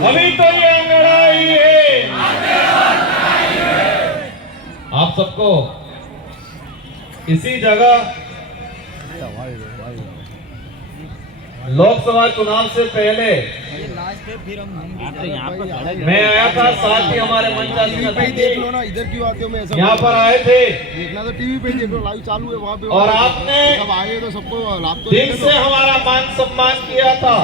अभी तो ये लड़ाई है। आप सबको इसी जगह लोकसभा चुनाव से पहले मैं आया था, साथ ही हमारे मंचासी इधर क्यों आते हो? मैं यहाँ पर आए थे, देखना तो टीवी पे देख लो, लाइव चालू है वहाँ पे। और आपने सब आए तो सबको लाभ तो दिल से हमारा मान सम्मान किया था।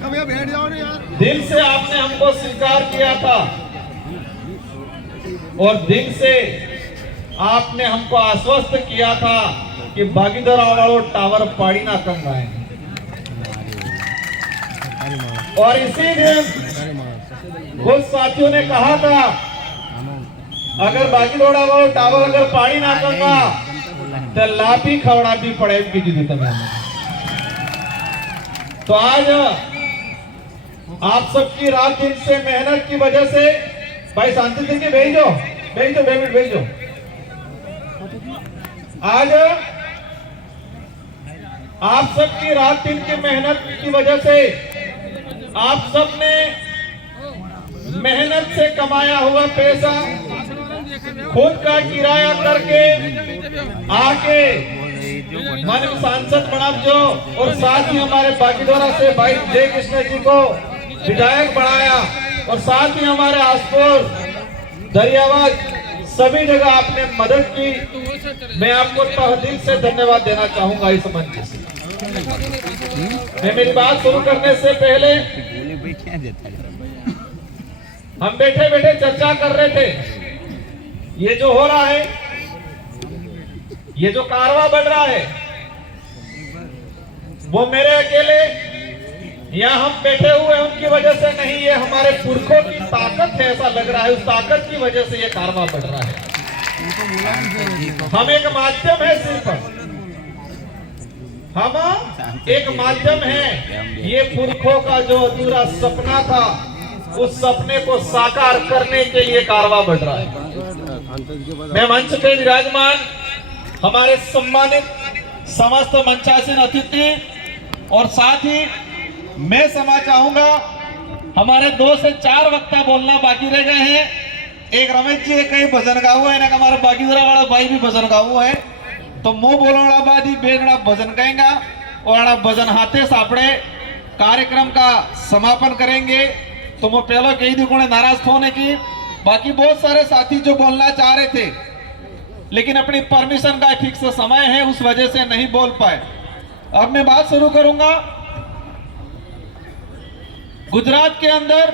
अब यहाँ बैठ जाओ ना यार। दिल से आपने हमको स्वीकार किया था और दिल से आपने हमको आश्वस्त किया था कि भागीदार वालों टावर पाड़ी ना कंगाए। और इसी दिन कुछ साथियों ने कहा था अगर बागीदोड़ा वालों टावर अगर पाड़ी ना कंगा तो लापी खवड़ा भी पड़े की तो आज आप सबकी रात दिन से मेहनत की वजह से, भाई शांति से भेजो भेजो पेमेंट भेजो। आज आप सबकी रात दिन की मेहनत की वजह से, आप सबने मेहनत से कमाया हुआ पैसा खुद का किराया करके आके मन सांसद बना जो, और साथ ही हमारे बागीदोरा से भाई जय कृष्ण जी को विधायक बनाया, और साथ ही हमारे आसपुर दरियावाद सभी जगह आपने मदद की। मैं आपको तहे दिल से धन्यवाद देना चाहूंगा इस मंच से। मैं मेरी बात शुरू करने से पहले हम बैठे बैठे चर्चा कर रहे थे, ये जो हो रहा है, ये जो कारवां बढ़ रहा है, वो मेरे अकेले यहाँ हम बैठे हुए उनकी वजह से नहीं, ये हमारे पुरखों की ताकत है, ऐसा लग रहा है। उस ताकत की वजह से ये कारवां बढ़ रहा है। हम एक माध्यम है, सिर्फ हम एक माध्यम है। ये पुरखों का जो अधूरा सपना था, उस सपने को साकार करने के लिए कारवां बढ़ रहा है। मैं मंच पे विराजमान हमारे सम्मानित समस्त मंचासीन अतिथि, और साथ ही मैं क्षमा चाहूंगा, हमारे 2 से 4 वक्ता बोलना बाकी रह गए हैं। एक रमेश जी कई भजन गाऊ है ना, हमारा बागीदोरा वाला भाई भी भजन गाऊ है, तो मुंह बोलना बाद ही बेगड़ा भजन कहेगा और भजन हाथे सापड़े कार्यक्रम का समापन करेंगे। तो मैं पहले कही दी कोने नाराज होने की, बाकी बहुत सारे साथी जो बोलना चाह रहे थे लेकिन अपनी परमिशन का ठीक से समय है, उस वजह से नहीं बोल पाए। अब मैं बात शुरू करूंगा। गुजरात के अंदर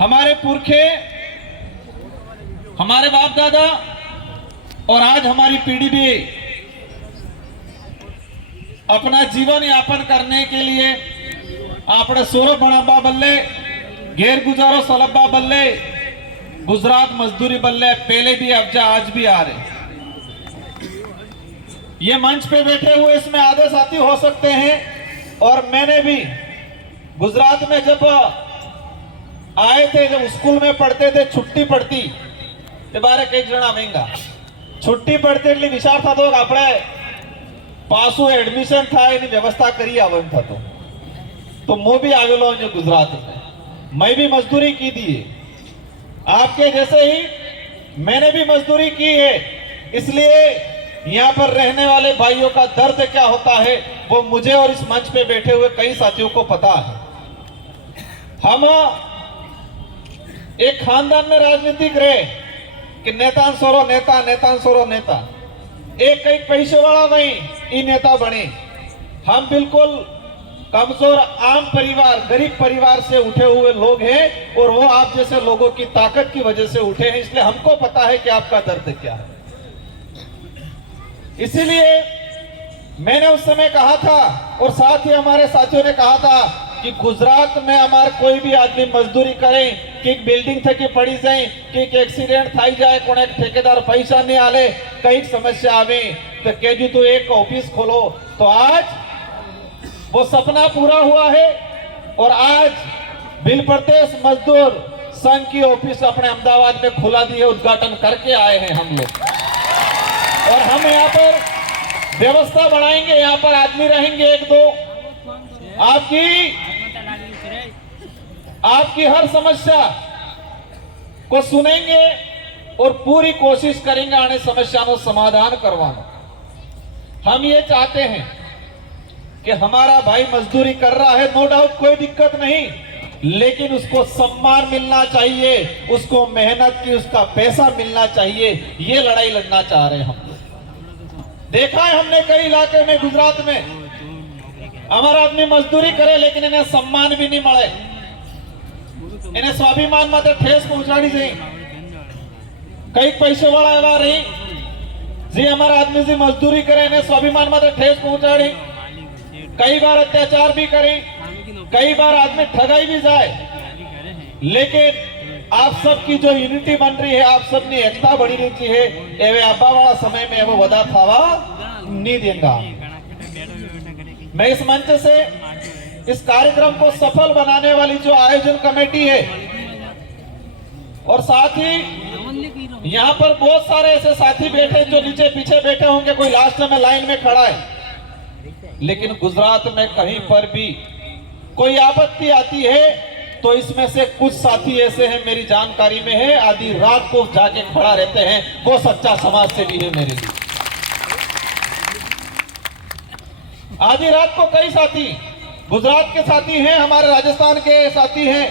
हमारे पुरखे, हमारे बाप दादा और आज हमारी पीढ़ी भी अपना जीवन यापन करने के लिए आपने सोरो बनाबा बल्ले, गैर गुजारो सलब्बा बल्ले, गुजरात मजदूरी बल्ले पहले भी अफजा आज भी आ रहे। ये मंच पे बैठे हुए इसमें आधे साथी हो सकते हैं, और मैंने भी गुजरात में जब आए थे, जब स्कूल में पढ़ते थे, छुट्टी पड़ती बारे कई जना महंगा छुट्टी पड़ती એટલે વિચાર થતો કે આપણે પાછું એડમિશન થાય એની વ્યવસ્થા કરી આવવાનું થતો। तो मैं भी आवेलो हूं गुजरात में, मैं भी मजदूरी की दी है, आपके जैसे ही मैंने भी मजदूरी की है। इसलिए यहाँ पर रहने वाले भाइयों का दर्द क्या होता है वो मुझे और इस मंच पे बैठे हुए कई साथियों को पता है। हम एक खानदान में राजनीतिक रहे कि नेतान सोरो नेता, नेतान सोरो नेता, एक कई पैसे वाला नहीं ये नेता बने। हम बिल्कुल कमजोर आम परिवार, गरीब परिवार से उठे हुए लोग हैं, और वो आप जैसे लोगों की ताकत की वजह से उठे हैं। इसलिए हमको पता है कि आपका दर्द क्या है। इसीलिए मैंने उस समय कहा था, और साथ ही हमारे साथियों ने कहा था कि गुजरात में हमारे कोई भी आदमी मजदूरी करें कि बिल्डिंग थकी पड़ी जाए, कि एक्सीडेंट थाई जाए, कोने ठेकेदार पैसा नहीं आले, कई समस्या आवे तो केजू तो एक ऑफिस खोलो। तो आज वो सपना पूरा हुआ है, और आज बिल प्रदेश मजदूर संघ की ऑफिस अपने अहमदाबाद में खुला दी है, उद्घाटन करके आए हैं हम लोग। और हम यहाँ पर व्यवस्था बनाएंगे, यहाँ पर आदमी रहेंगे 1-2, आपकी हर समस्या को सुनेंगे और पूरी कोशिश करेंगे आने समस्या नो समाधान करवाना। हम ये चाहते हैं कि हमारा भाई मजदूरी कर रहा है, नो डाउट, कोई दिक्कत नहीं, लेकिन उसको सम्मान मिलना चाहिए, उसको मेहनत की उसका पैसा मिलना चाहिए। ये लड़ाई लड़ना चाह रहे हैं हम। देखा है हमने कई इलाके में, गुजरात में हमारा आदमी मजदूरी करे लेकिन इन्हें सम्मान भी नहीं मिले, इन्हें स्वाभिमान में ठेस पहुंचाड़ी जाए। कई पैसे वाला एवं रही जी हमारा आदमी जी मजदूरी करे, इन्हें स्वाभिमान में ठेस पहुंचाड़ी, कई बार अत्याचार भी करे, कई बार आदमी ठगाई भी जाए। लेकिन आप सबकी जो यूनिटी बन रही है, आप सबने एकता बढ़ी रही है, एवे आबा वाला समय में वो वदा थावा नहीं देगा। मैं इस मंच से इस कार्यक्रम को सफल बनाने वाली जो आयोजन कमेटी है और साथ ही यहाँ पर बहुत सारे ऐसे साथी बैठे जो नीचे पीछे बैठे होंगे, कोई लास्ट में लाइन में खड़ा है, लेकिन गुजरात में कहीं पर भी कोई आपत्ति आती है तो इसमें से कुछ साथी ऐसे हैं, मेरी जानकारी में है, आधी रात को जाके खड़ा रहते हैं, वो सच्चा समाज सेवी है मेरे लिए। आधी रात को कई साथी गुजरात के साथी हैं, हमारे राजस्थान के साथी हैं,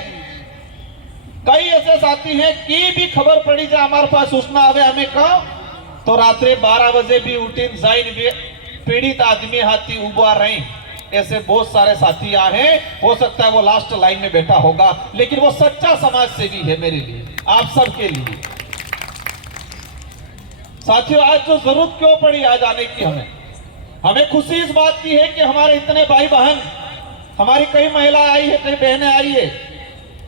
कई ऐसे साथी हैं कि भी खबर पड़ी जाए हमारे पास सूचना आवे हमें कहा तो रात्रि 12 बजे भी उठीन जाइन पीड़ित आदमी हाथी उबा रहे। ऐसे बहुत सारे साथी आए, हो सकता है वो लास्ट लाइन में बैठा होगा, लेकिन वो सच्चा समाज सेवी है मेरे लिए, आप सबके लिए। साथियों, आज जो जरूरत क्यों पड़ी आज आने की, हमें खुशी इस बात की है कि हमारे इतने भाई बहन, हमारी कई महिला आई है, कई बहनें आई है,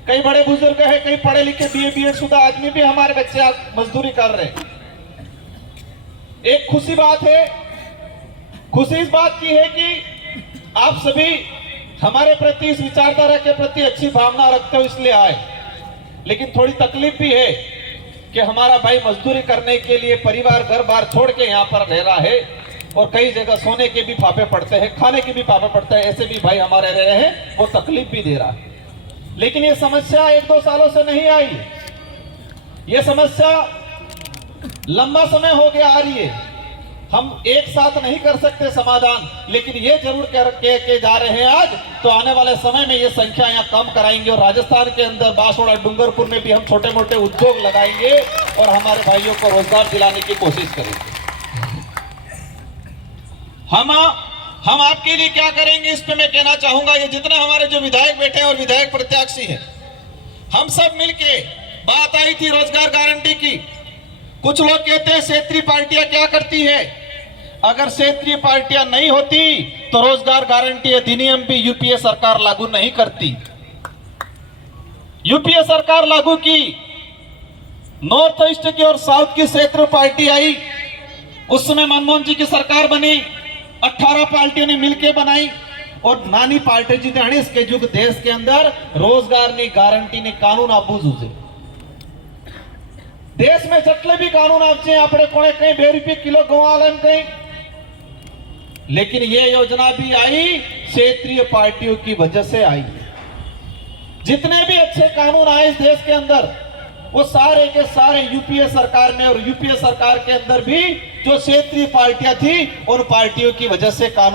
कई बड़े बुजुर्ग है, कई पढ़े लिखे BA शुदा आदमी भी हमारे बच्चे आज मजदूरी कर रहे हैं। एक खुशी बात है, खुशी इस बात की है कि आप सभी हमारे प्रति, इस विचारधारा के प्रति अच्छी भावना रखते हो इसलिए आए। लेकिन थोड़ी तकलीफ भी है कि हमारा भाई मजदूरी करने के लिए परिवार घर बार छोड़ के यहाँ पर रह रहा है और कई जगह सोने के भी फाफे पड़ते हैं, खाने के भी फाफे पड़ते हैं, ऐसे भी भाई हमारे रह रहे हैं, वो तकलीफ भी दे रहा है। लेकिन ये समस्या 1-2 सालों से नहीं आई, ये समस्या लंबा समय हो गया आ रही है। हम एक साथ नहीं कर सकते समाधान, लेकिन ये जरूर के जा रहे हैं आज, तो आने वाले समय में ये संख्या यहाँ कम कराएंगे और राजस्थान के अंदर बांसवाड़ा डूंगरपुर में भी हम छोटे मोटे उद्योग लगाएंगे और हमारे भाइयों को रोजगार दिलाने की कोशिश करेंगे। हम आपके लिए क्या करेंगे इस पे मैं कहना चाहूंगा। ये जितने हमारे जो विधायक बैठे हैं और विधायक प्रत्याशी हैं, हम सब मिलके, बात आई थी रोजगार गारंटी की। कुछ लोग कहते हैं क्षेत्रीय पार्टियां क्या करती है, अगर क्षेत्रीय पार्टियां नहीं होती तो रोजगार गारंटी अधिनियम भी यूपीए सरकार लागू नहीं करती। यूपीए सरकार लागू की, नॉर्थ ईस्ट की और साउथ की क्षेत्रीय पार्टी आई, उस समय मनमोहन जी की सरकार बनी, 18 पार्टियों ने मिलकर बनाई और नानी पार्टी जी ने के जुग देश के अंदर रोजगार ने गारंटी ने कानून आपू जुजे देश में जटले भी कानून आपसे अपने कोने कहीं 2 रुपये किलो गवालन कहीं, लेकिन ये योजना भी आई क्षेत्रीय पार्टियों की वजह से आई। जितने भी अच्छे कानून आए इस देश के अंदर वो सारे के सारे यूपीए सरकार में, और यूपीए सरकार के अंदर भी जो क्षेत्रीय पार्टियां थी उन पार्टियों की वजह से कानून